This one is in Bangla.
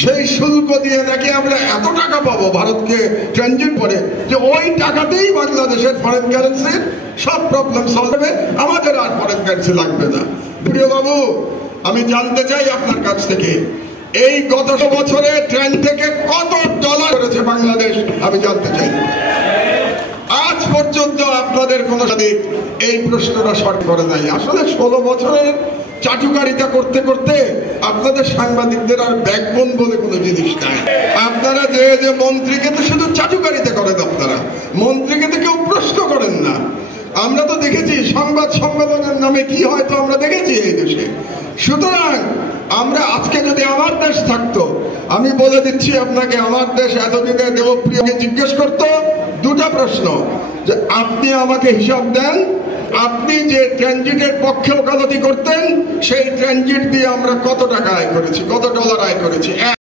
সেই শুল্ক দিয়ে নাকি আমরা এত টাকা পাবো ভারতকে ট্রানজিট করে যে ওই টাকাতেই বাংলাদেশের ফরেন কারেন্সির সব প্রবলেম সলভ হবে, আমাদের আর ফরেন কারেন্সি লাগবে না। প্রিয় বাবু, আমি জানতে চাই আপনার কাছ থেকে এই গত বছরে ট্রেন থেকে কত ডলার করেছে বাংলাদেশ, আমি জানতে চাই। আজ পর্যন্ত আপনাদের কোন এই প্রশ্নটা সরকার করে নাই। আসলে 16 বছরের চাটুকারিতা করতে করতে আপনাদের সাংবাদিকদের আর ব্যাকবোন বলে কোনো জিনিস নাই। আপনারা যে মন্ত্রীকে তো শুধু চাটুকারিতা করেন, আপনারা মন্ত্রীকে তো কেউ প্রশ্ন করেন না। আমরা তো দেখেছি সংবাদ সম্মেলনের নামে কি হয়তো আমরা দেখেছি এই দেশে। সুতরাং আমরা আজকে যদি আমার দেশ থাকতো, আমি বলে দিচ্ছি আপনাকে, আমার দেশ এতদিনে দেবপ্রিয়কে জিজ্ঞেস করতো দুটা প্রশ্ন, যে আপনি আমাকে হিসাব দেন, আপনি যে ট্রানজিটের পক্ষে ওকালতি করতেন সেই ট্রানজিট দিয়ে আমরা কত টাকা আয় করেছি, কত ডলার আয় করেছি।